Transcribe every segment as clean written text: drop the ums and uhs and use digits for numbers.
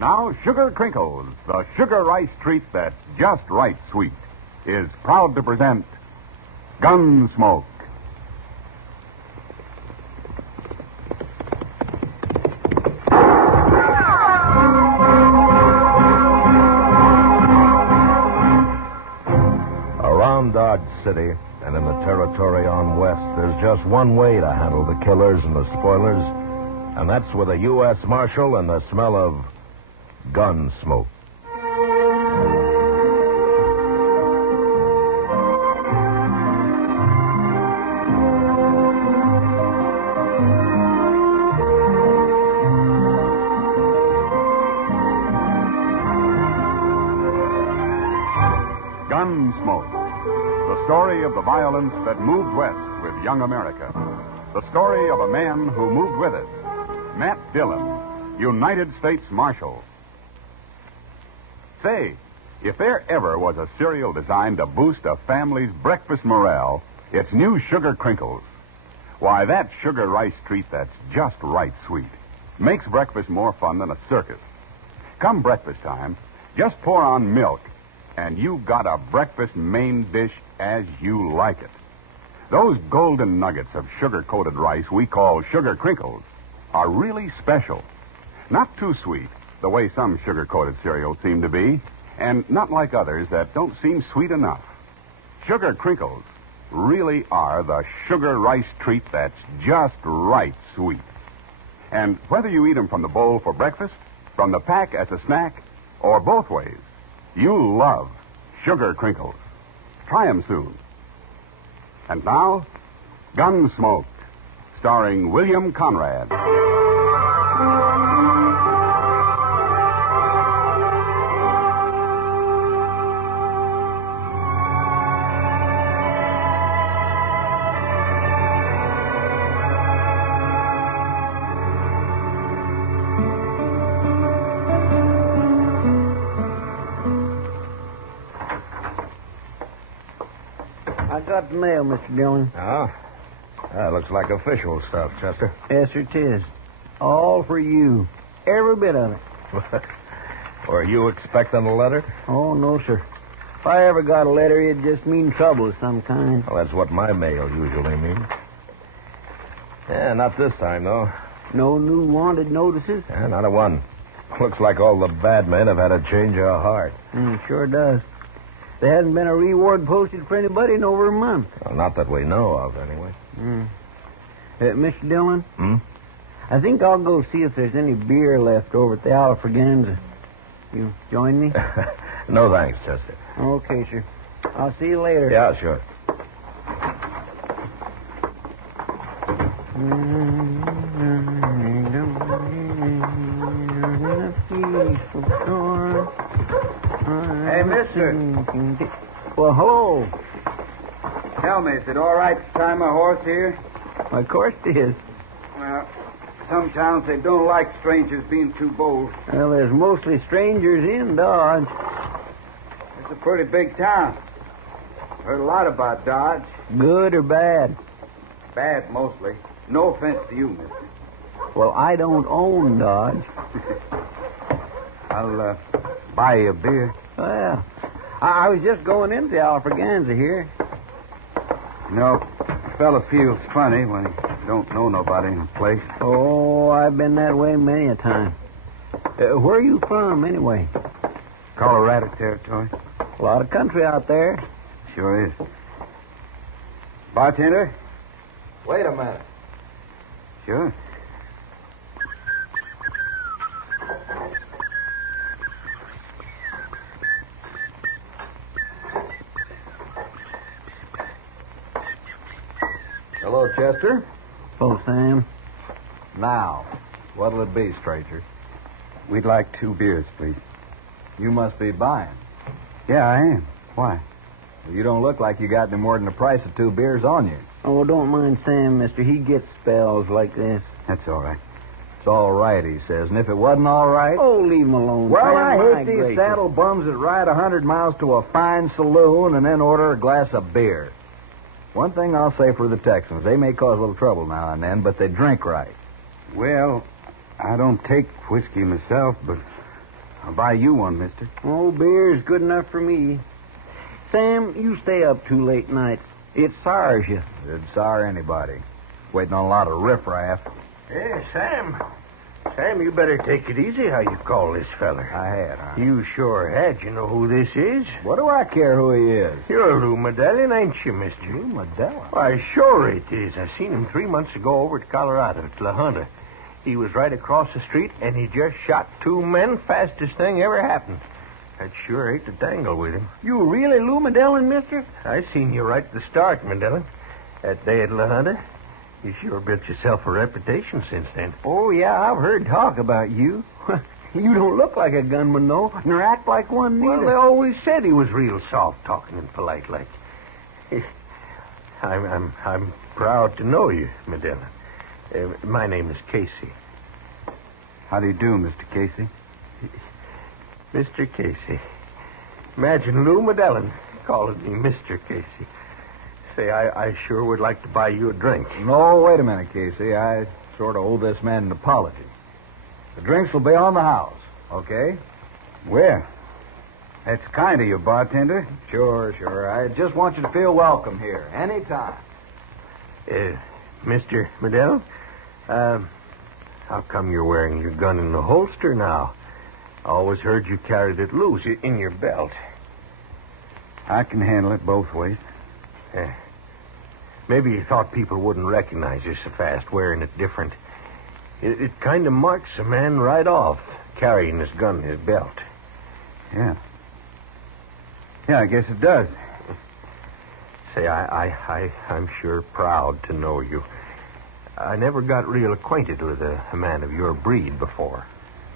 Now, Sugar Crinkles, the sugar rice treat that's just right sweet, is proud to present Gunsmoke. Around Dodge City and in the territory on west, there's just one way to handle the killers and the spoilers, and that's with a U.S. Marshal and the smell of gun smoke. Gunsmoke, the story of the violence that moved west with young America. The story of a man who moved with it, Matt Dillon, United States Marshal. Say, if there ever was a cereal designed to boost a family's breakfast morale, it's new Sugar Crinkles. Why, that sugar rice treat that's just right sweet makes breakfast more fun than a circus. Come breakfast time, just pour on milk, and you've got a breakfast main dish as you like it. Those golden nuggets of sugar-coated rice we call Sugar Crinkles are really special. Not too sweet, the way some sugar-coated cereals seem to be, and not like others that don't seem sweet enough. Sugar Crinkles really are the sugar rice treat that's just right sweet. And whether you eat them from the bowl for breakfast, from the pack as a snack, or both ways, you'll love Sugar Crinkles. Try them soon. And now, Gunsmoke, starring William Conrad. I got the mail, Mr. Dillon. Oh? That looks like official stuff, Chester. Yes, sir, it is. All for you. Every bit of it. Were you expecting a letter? Oh, no, sir. If I ever got a letter, it'd just mean trouble of some kind. Well, that's what my mail usually means. Yeah, not this time, though. No new wanted notices? Yeah, not a one. Looks like all the bad men have had a change of heart. Sure does. There hasn't been a reward posted for anybody in over a month. Well, not that we know of, anyway. Mr. Dillon? Hmm? I think I'll go see if there's any beer left over at the Alfreganza. You join me? No thanks, Chester. Okay, sir. I'll see you later. Yeah, sure. Hey, mister. Well, hello. Tell me, is it all right to tie my horse here? Of course it is. Well, some towns, they don't like strangers being too bold. Well, there's mostly strangers in Dodge. It's a pretty big town. Heard a lot about Dodge. Good or bad? Bad, mostly. No offense to you, mister. Well, I don't own Dodge. I'll buy you a beer. Well, I was just going into the Alfreganza here. You know, a fella feels funny when he don't know nobody in the place. Oh, I've been that way many a time. Where are you from, anyway? Colorado territory. A lot of country out there. Sure is. Bartender? Wait a minute. Sure. Hello, Chester. Oh, Sam. Now, what'll it be, stranger? We'd like 2 beers, please. You must be buying. Yeah, I am. Why? You don't look like you got any more than the price of 2 beers on you. Oh, don't mind Sam, mister. He gets spells like this. That's all right. It's all right, he says. And if it wasn't all right... Oh, leave him alone. Well, Sam, I my hate these gracious. saddle bums that ride 100 miles to a fine saloon and then order a glass of beer. One thing I'll say for the Texans, they may cause a little trouble now and then, but they drink right. Well, I don't take whiskey myself, but I'll buy you one, mister. Oh, beer's good enough for me. Sam, you stay up too late night. It sours you. It'd sour anybody. Waiting on a lot of riffraff. Hey, Sam. Sam, you better take it easy how you call this feller. I had, huh? You sure had. You know who this is? What do I care who he is? You're Lou Medallion, ain't you, mister? Lou Medallion? Why, sure it is. I seen him 3 months ago over to Colorado, at La Junta. He was right across the street, and he just shot 2 men. Fastest thing ever happened. I'd sure hate to tangle with him. You really Lou Medallion, mister? I seen you right at the start, Medallion. That day at La Junta. You sure built yourself a reputation since then. Oh, yeah, I've heard talk about you. You don't look like a gunman, though, nor act like one neither. Well, they always said he was real soft-talking and polite like. I'm proud to know you, Medallion. My name is Casey. How do you do, Mr. Casey? Mr. Casey. Imagine Lou Medallion calling me Mr. Casey. Say, I sure would like to buy you a drink. No, wait a minute, Casey. I sort of owe this man an apology. The drinks will be on the house, okay? Well, that's kind of you, bartender. Sure. I just want you to feel welcome here, anytime. Mr. Medallion, how come you're wearing your gun in the holster now? I always heard you carried it loose in your belt. I can handle it both ways. Maybe you thought people wouldn't recognize you so fast wearing it different. It kind of marks a man right off, carrying his gun in his belt. Yeah. Yeah, I guess it does. Say, I'm sure proud to know you. I never got real acquainted with a man of your breed before.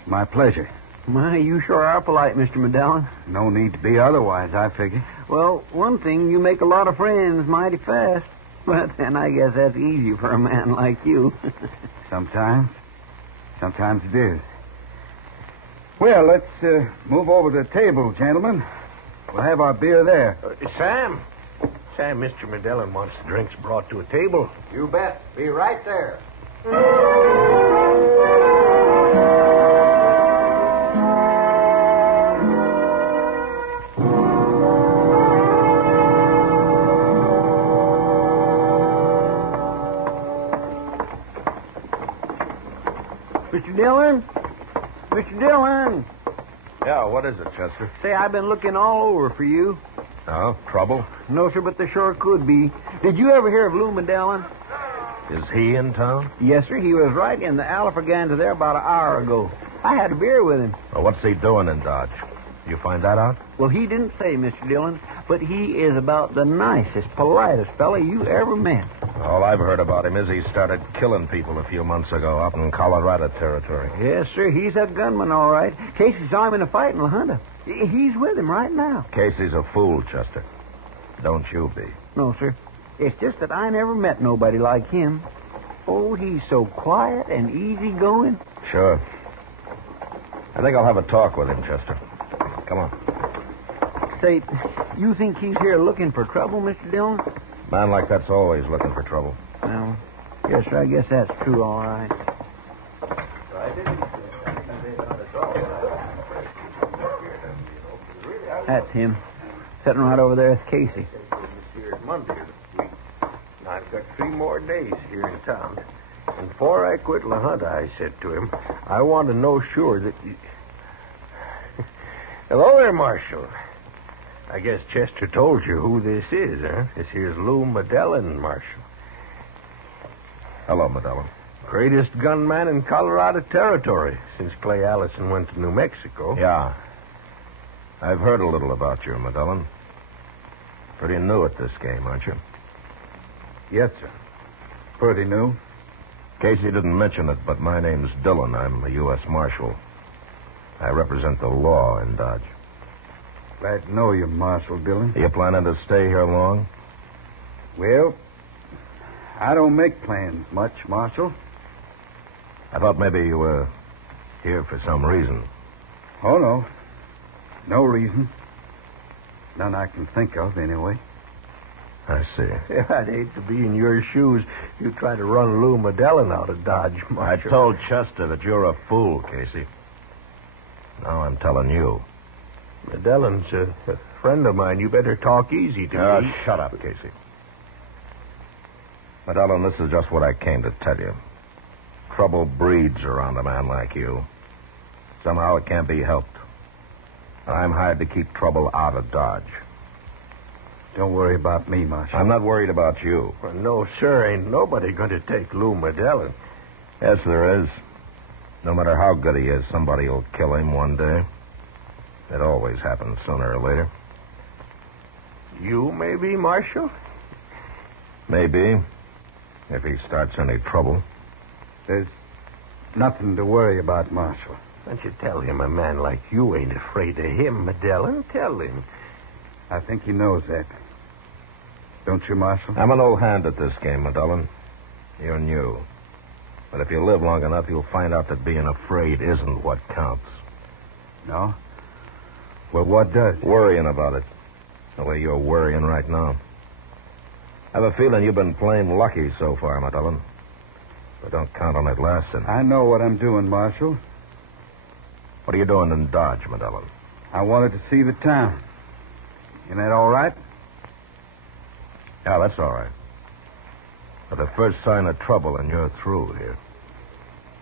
My pleasure. My, you sure are polite, Mr. Medallion. No need to be otherwise, I figure. Well, one thing, you make a lot of friends mighty fast. But then I guess that's easy for a man like you. Sometimes. Sometimes it is. Well, let's move over to the table, gentlemen. We'll have our beer there. Sam, Mr. Medallion wants the drinks brought to a table. You bet. Be right there. Mr. Dillon? Mr. Dillon? Yeah, what is it, Chester? Say, I've been looking all over for you. Oh, trouble? No, sir, but there sure could be. Did you ever hear of Lou Medallion? Is he in town? Yes, sir. He was right in the Alafraganda there about an hour ago. I had a beer with him. Well, what's he doing in Dodge? You find that out? Well, he didn't say, Mr. Dillon, but he is about the nicest, politest fella you ever met. All I've heard about him is he started killing people a few months ago out in Colorado territory. Yes, sir. He's a gunman, all right. Casey saw him in a fight in La Junta. He's with him right now. Casey's a fool, Chester. Don't you be. No, sir. It's just that I never met nobody like him. Oh, he's so quiet and easygoing. Sure. I think I'll have a talk with him, Chester. Come on. Say, you think he's here looking for trouble, Mr. Dillon? Man like that's always looking for trouble. Well, yes, sir, I guess that's true, all right. That's him. Sitting right over there with Casey. Here Monday of the week. I've got 3 more days here in town. And before I quit La Junta, I said to him, I want to know sure that you... Hello there, Marshal. I guess Chester told you who this is, huh? This here's Lou Medallion, Marshal. Hello, Medallion. Greatest gunman in Colorado territory since Clay Allison went to New Mexico. Yeah. I've heard a little about you, Medallion. Pretty new at this game, aren't you? Yes, sir. Pretty new. Casey didn't mention it, but my name's Dillon. I'm a U.S. Marshal. I represent the law in Dodge. Glad to know you, Marshal Dillon. Are you planning to stay here long? Well, I don't make plans much, Marshal. I thought maybe you were here for some reason. Oh, no. No reason. None I can think of, anyway. I see. I'd hate to be in your shoes. You try to run Lou Medallion out of Dodge, Marshal. I told Chester that you're a fool, Casey. Now I'm telling you. Dillon's a friend of mine. You better talk easy to me. Shut up, Casey. Dillon, this is just what I came to tell you. Trouble breeds around a man like you. Somehow it can't be helped. I'm hired to keep trouble out of Dodge. Don't worry about me, Marshal. I'm not worried about you. Well, no, sir. Ain't nobody going to take Lou Dillon. Yes, there is. No matter how good he is, somebody will kill him one day. It always happens sooner or later. You, maybe, Marshal? Maybe. If he starts any trouble. There's nothing to worry about, Marshal. Don't you tell him a man like you ain't afraid of him, Dillon. Tell him. I think he knows that. Don't you, Marshal? I'm an old hand at this game, Dillon. You're new. But if you live long enough, you'll find out that being afraid isn't what counts. No? Well, what does? Worrying about it. The way you're worrying right now. I have a feeling you've been plain lucky so far, Dillon. But don't count on it lasting. I know what I'm doing, Marshal. What are you doing in Dodge, Dillon? I wanted to see the town. Isn't that all right? Yeah, that's all right. But the first sign of trouble and you're through here.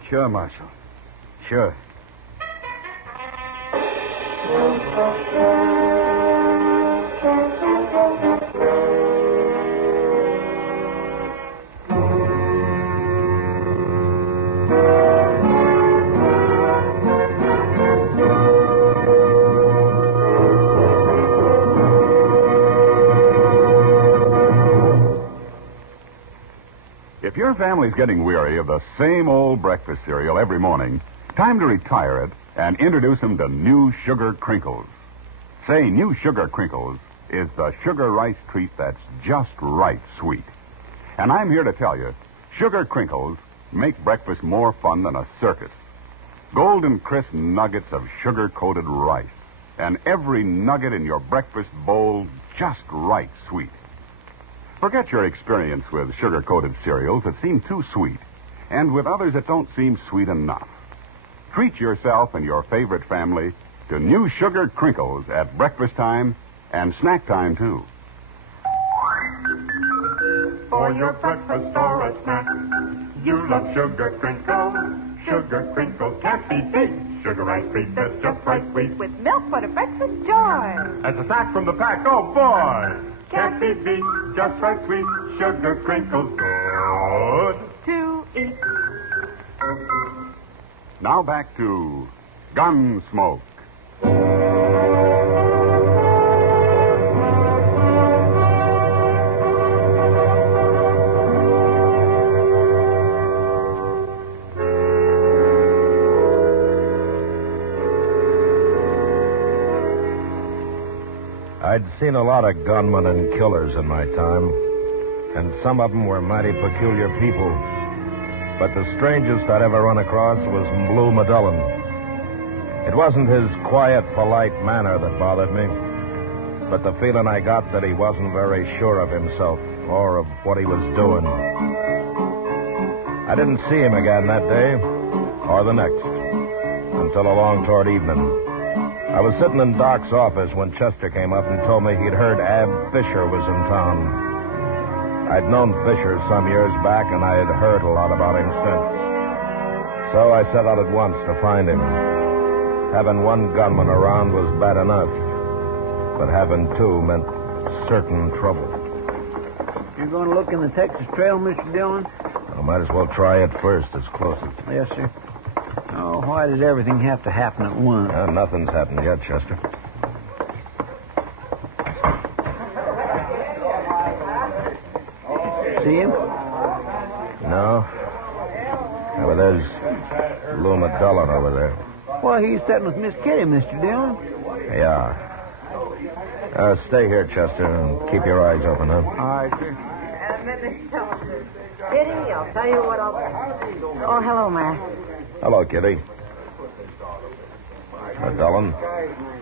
Sure, Marshal. Sure. If your family's getting weary of the same old breakfast cereal every morning, time to retire it and introduce them to New Sugar Crinkles. Say New Sugar Crinkles is the sugar rice treat that's just right sweet. And I'm here to tell you, Sugar Crinkles make breakfast more fun than a circus. Golden crisp nuggets of sugar-coated rice, and every nugget in your breakfast bowl just right sweet. Forget your experience with sugar-coated cereals that seem too sweet, and with others that don't seem sweet enough. Treat yourself and your favorite family to New Sugar Crinkles at breakfast time and snack time, too. For your breakfast or a snack, you love Sugar Crinkles. Sugar Crinkles can't be beat. Sugar ice cream that's just right sweet. With milk for the breakfast joy. As a snack from the pack, oh boy! Can't be beat, just right sweet. Sugar Crinkles, good to eat. Now back to Gunsmoke. I'd seen a lot of gunmen and killers in my time, and some of them were mighty peculiar people. But the strangest I'd ever run across was Lou Dillon. It wasn't his quiet, polite manner that bothered me, but the feeling I got that he wasn't very sure of himself or of what he was doing. I didn't see him again that day, or the next, until along toward evening. I was sitting in Doc's office when Chester came up and told me he'd heard Ab Fisher was in town. I'd known Fisher some years back, and I had heard a lot about him since. So I set out at once to find him. Having one gunman around was bad enough, but having two meant certain trouble. You're going to look in the Texas Trail, Mr. Dillon? I might as well try it first. It's closest. Yes, sir. Oh, why does everything have to happen at once? Nothing's happened yet, Chester. See him? No. Yeah, but there's Lou Dillon over there. Well, he's sitting with Miss Kitty, Mr. Dillon. Yeah. Stay here, Chester, and keep your eyes open, huh? All right, sir. Kitty, I'll tell you what I'll... Oh, hello, Ma. Hello, Kitty. Dillon.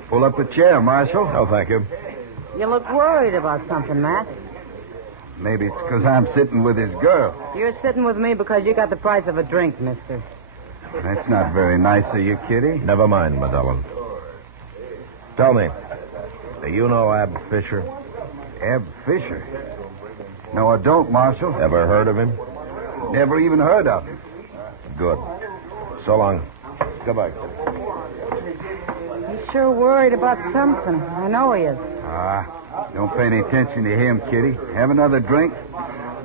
Pull up a chair, Marshal. Oh, thank you. You look worried about something, Matt. Maybe it's because I'm sitting with his girl. You're sitting with me because you got the price of a drink, mister. That's not very nice of you, Kitty. Never mind, MacDonnell. Tell me, do you know Ab Fisher? Ab Fisher? No, I don't, Marshal. Ever heard of him? Never even heard of him. Good. So long. Goodbye. He's sure worried about something. I know he is. Don't pay any attention to him, Kitty. Have another drink?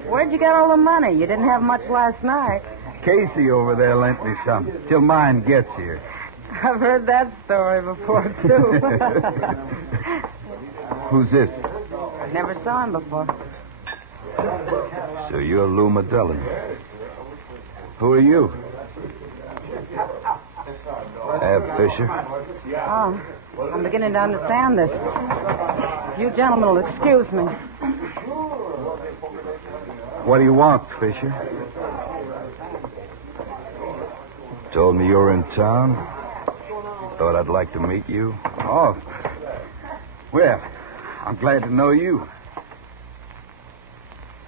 Where'd you get all the money? You didn't have much last night. Casey over there lent me some till mine gets here. I've heard that story before, too. Who's this? Never saw him before. So you're Lou MacDonnell. Who are you? Ab Fisher. Oh, I'm beginning to understand this. You gentlemen will excuse me. What do you want, Fisher? Told me you're in town. Thought I'd like to meet you. Oh. Well, I'm glad to know you.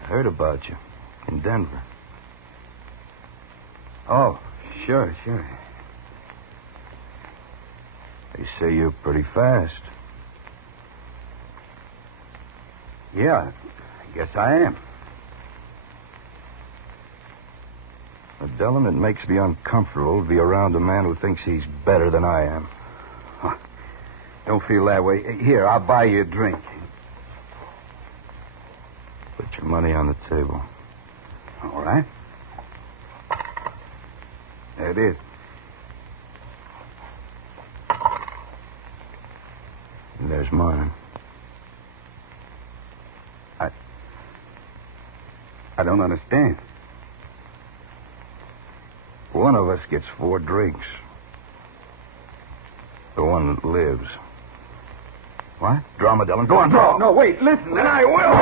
Heard about you in Denver. Oh, sure. They say you're pretty fast. Yeah, I guess I am. Dillon, it makes me uncomfortable to be around a man who thinks he's better than I am. Huh. Don't feel that way. Here, I'll buy you a drink. Put your money on the table. All right. There it is. And there's mine. I don't understand. One of us gets 4 drinks. The one that lives. What? Draw, Dillon. Go on, draw. No, wait, listen. Then I will.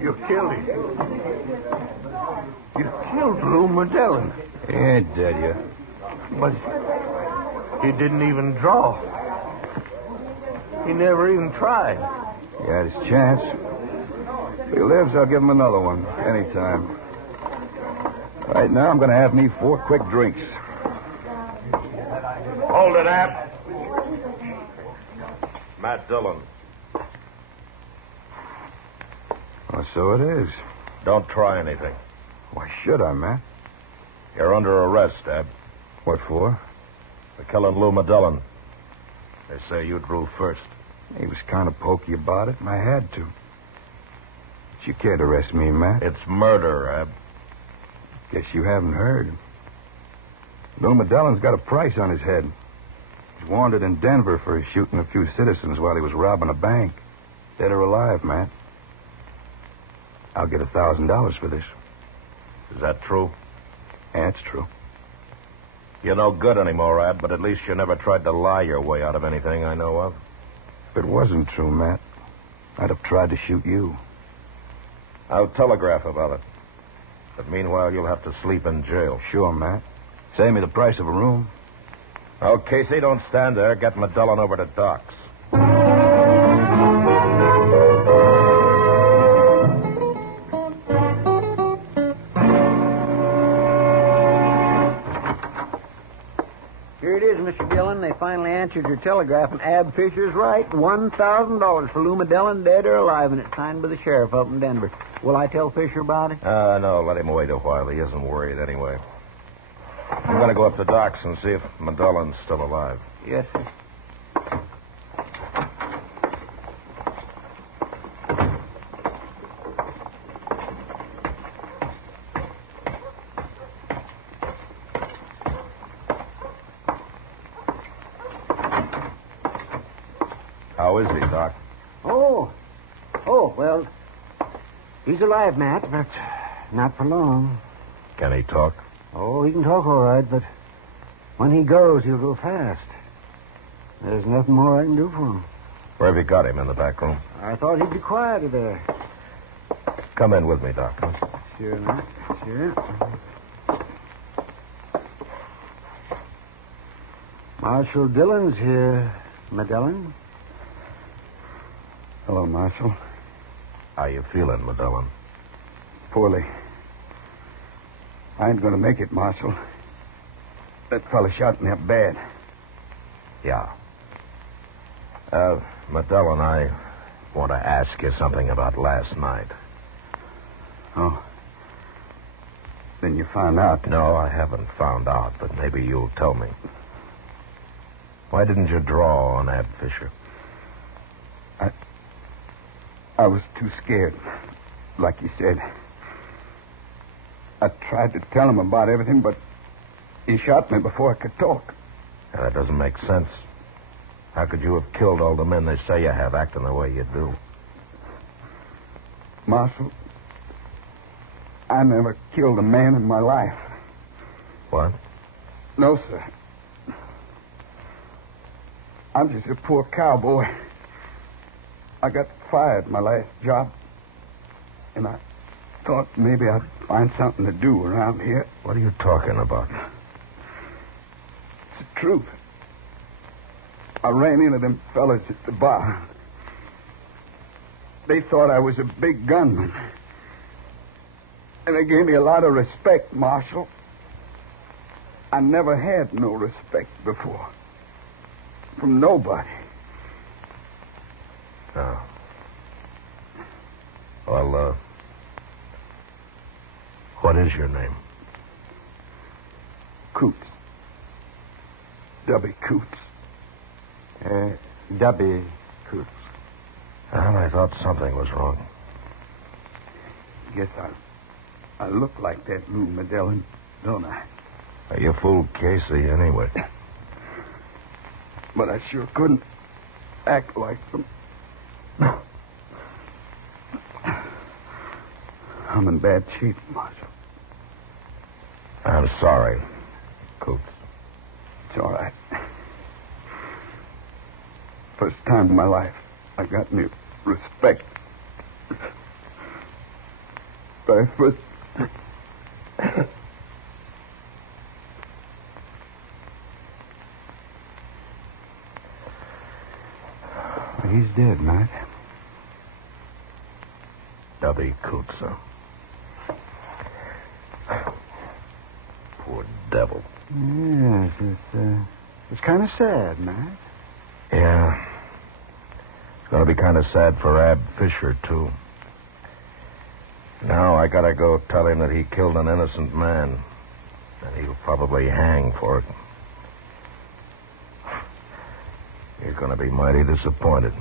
You killed him. You killed Lou MacDonnell. He ain't dead yet. But he didn't even draw. He never even tried. He had his chance. If he lives, I'll give him another one. Anytime. Right now, I'm going to have me 4 quick drinks. Hold it, Ab. Matt Dillon. Well, so it is. Don't try anything. Why should I, Matt? You're under arrest, Ab. What for? For killing Lou MacDonnell. They say you drew first. He was kind of pokey about it, and I had to. But you can't arrest me, Matt. It's murder, Ab. Guess you haven't heard. Lou MacDonnell's got a price on his head. He's wanted in Denver for shooting a few citizens while he was robbing a bank. Dead or alive, Matt. I'll get $1,000 for this. Is that true? Yeah, it's true. You're no good anymore, Ab, but at least you never tried to lie your way out of anything I know of. If it wasn't true, Matt, I'd have tried to shoot you. I'll telegraph about it. But meanwhile, you'll have to sleep in jail. Sure, Matt. Save me the price of a room. Oh, Casey, don't stand there. Get MacDonnell over to Doc's. Here it is, Mr. Dillon. They finally answered your telegraph, and Ab Fisher's right. $1,000 for Lou MacDonnell, dead or alive, and it's signed by the sheriff up in Denver. Will I tell Fisher about it? No, let him wait a while. He isn't worried anyway. I'm going to go up to Doc's and see if MacDonnell's still alive. Yes, sir. How is he, Doc? Oh, well, he's alive, Matt, but not for long. Can he talk? Oh, he can talk all right, but when he goes, he'll go fast. There's nothing more I can do for him. Where have you got him? In the back room? I thought he'd be quieter there. Come in with me, Doc. Sure, Matt. Sure. Marshal Dillon's here, MacDonnell. Hello, Marshal. How you feeling, McDillon? Poorly. I ain't going to make it, Marshal. That fella shot me up bad. Yeah. McDillon, I want to ask you something about last night. Oh. Then you found out? No, I haven't found out, but maybe you'll tell me. Why didn't you draw on Ab Fisher? I was too scared, like you said. I tried to tell him about everything, but he shot me before I could talk. Now, that doesn't make sense. How could you have killed all the men they say you have acting the way you do? Marshal, I never killed a man in my life. What? No, sir. I'm just a poor cowboy. I got fired my last job, and I thought maybe I'd find something to do around here. What are you talking about? It's the truth. I ran into them fellas at the bar. They thought I was a big gunman. And they gave me a lot of respect, Marshal. I never had no respect before. From nobody. Oh. Well, what is your name? Coots. W. Coots. W. Coots. Well, I thought something was wrong. Guess I look like that, Lou McDillon, don't I? You fooled Casey anyway. But I sure couldn't act like them. I'm in bad shape, Marshal. I'm sorry, Coots. It's all right. First time in my life I got any respect. Very first... He's dead, Matt. W. Coots, huh? Poor devil. Yes, it's kind of sad, Matt. Yeah. It's going to be kind of sad for Ab Fisher, too. Now I gotta go tell him that he killed an innocent man. And he'll probably hang for it. He's going to be mighty disappointed.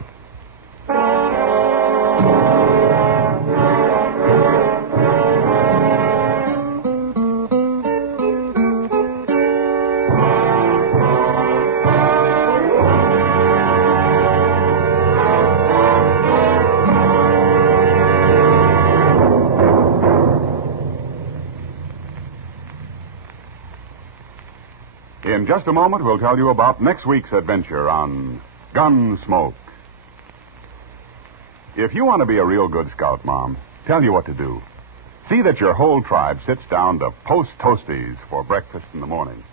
In just a moment, we'll tell you about next week's adventure on Gunsmoke. If you want to be a real good scout, Mom, tell you what to do. See that your whole tribe sits down to Post Toasties for breakfast in the morning.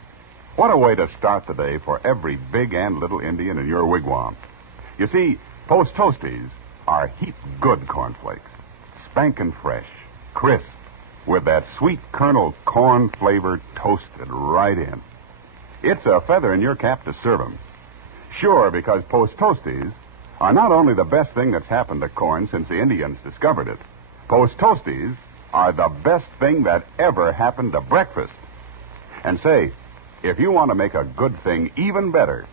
What a way to start the day for every big and little Indian in your wigwam. You see, Post Toasties are heap good cornflakes, spankin' fresh, crisp, with that sweet kernel corn flavor toasted right in. It's a feather in your cap to serve 'em. Sure, because Post Toasties are not only the best thing that's happened to corn since the Indians discovered it. Post Toasties are the best thing that ever happened to breakfast. And say, if you want to make a good thing even better,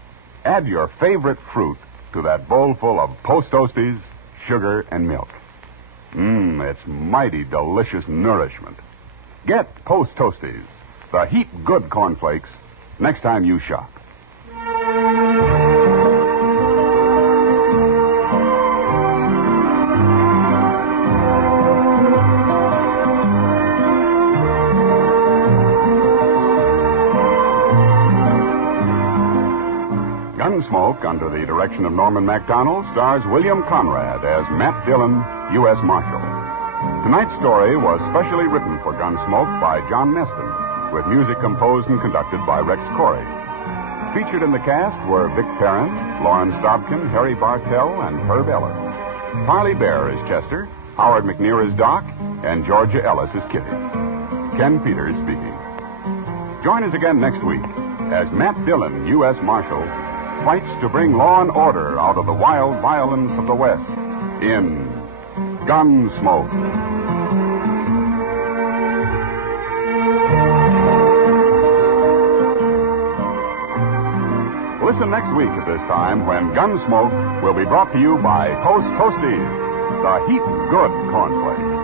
add your favorite fruit to that bowl full of Post Toasties, sugar, and milk. It's mighty delicious nourishment. Get Post Toasties, the heap good cornflakes, next time you shop. Gunsmoke, under the direction of Norman MacDonnell, stars William Conrad as Matt Dillon, U.S. Marshal. Tonight's story was specially written for Gunsmoke by John Meston, with music composed and conducted by Rex Corey. Featured in the cast were Vic Perrin, Lauren Stobkin, Harry Bartell, and Herb Ellis. Parley Baer is Chester, Howard McNear is Doc, and Georgia Ellis is Kitty. Ken Peters speaking. Join us again next week as Matt Dillon, U.S. Marshal, fights to bring law and order out of the wild violence of the West in Gunsmoke. Listen next week at this time when Gunsmoke will be brought to you by Toast Toasties, the heat good cornflakes.